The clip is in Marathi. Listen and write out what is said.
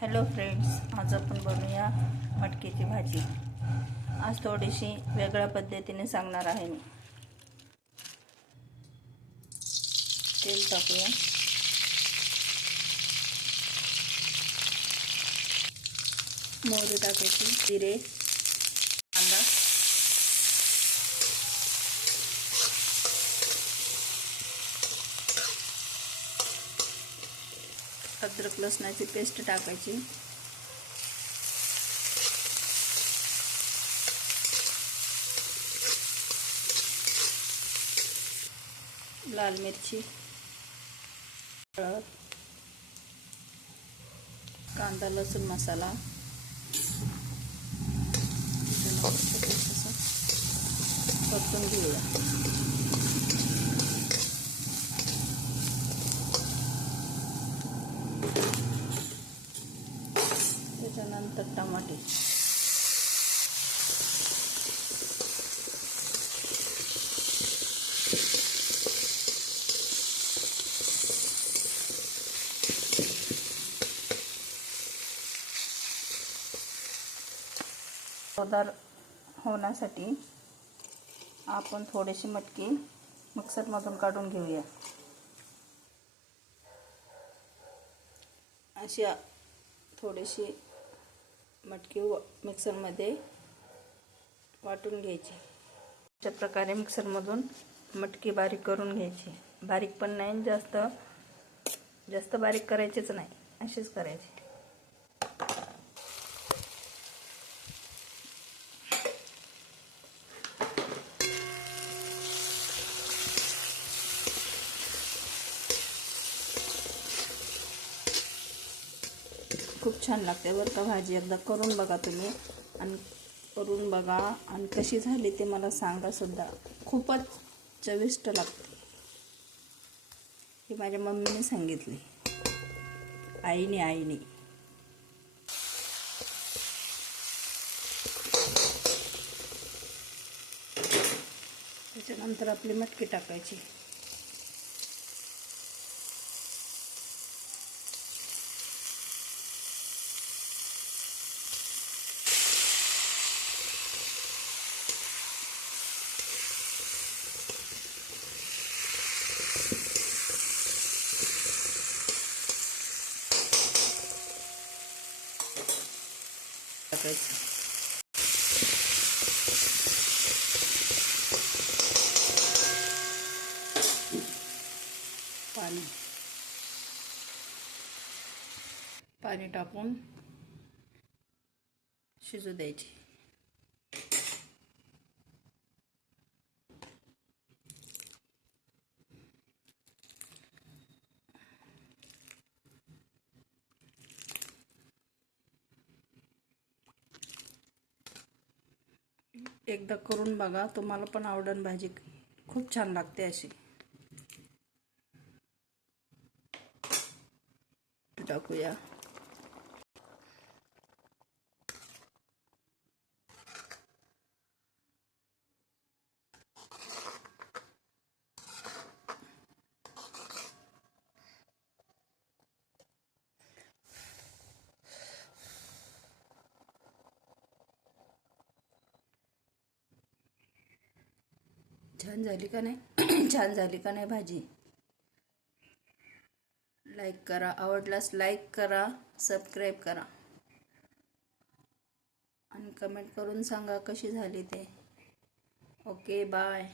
हॅलो फ्रेंड्स आज आपण बनवूया मटकीची भाजी. आज थोडीशी वेगळ्या पद्धतीने सांगणार आहे मी. तेल टाकूया. मोहरी टाकायची जिरे कांदा. अद्रक लसणाची पेस्ट टाकायची. लाल मिरची हळद कांदा लसूण मसाला. परतून घेऊया. त्याच्यानंतर टमाटे. चवदार होण्यासाठी आपण थोडीशी मटकी मिक्सरमधून काढून घेऊया. अशी थोडीशी मटकी व मिक्सरमध्ये वाटून घ्यायची. अशा प्रकारे मिक्सरमधून मटकी बारीक करून घ्यायची. बारीक पण नाही जास्त जास्त बारीक करायचीच नाही. अशीच करायची. खूप छान लागते बरं का भाजी. एकदा करून बघा तुम्ही. आणि करून बघा. आणि कशी झाली ते मला सांगा सुद्धा. खूपच चविष्ट लागते. हे माझ्या मम्मीने सांगितले. आईने आईने. त्याच्यानंतर आपली मटकी टाकायची. टाकायची पाणी पाणी टाकून शिजू द्यायची एकदा करून बघा तुम्हाला पण आवडन भाजी. खूप छान लागते अशी. टाकूया. छान झाली का नाही? छान झाली का नाही भाजी? लाईक करा. आवडल्यास लाईक करा. सबस्क्राईब करा. आणि कमेंट करून सांगा कशी झाली ते. Okay bye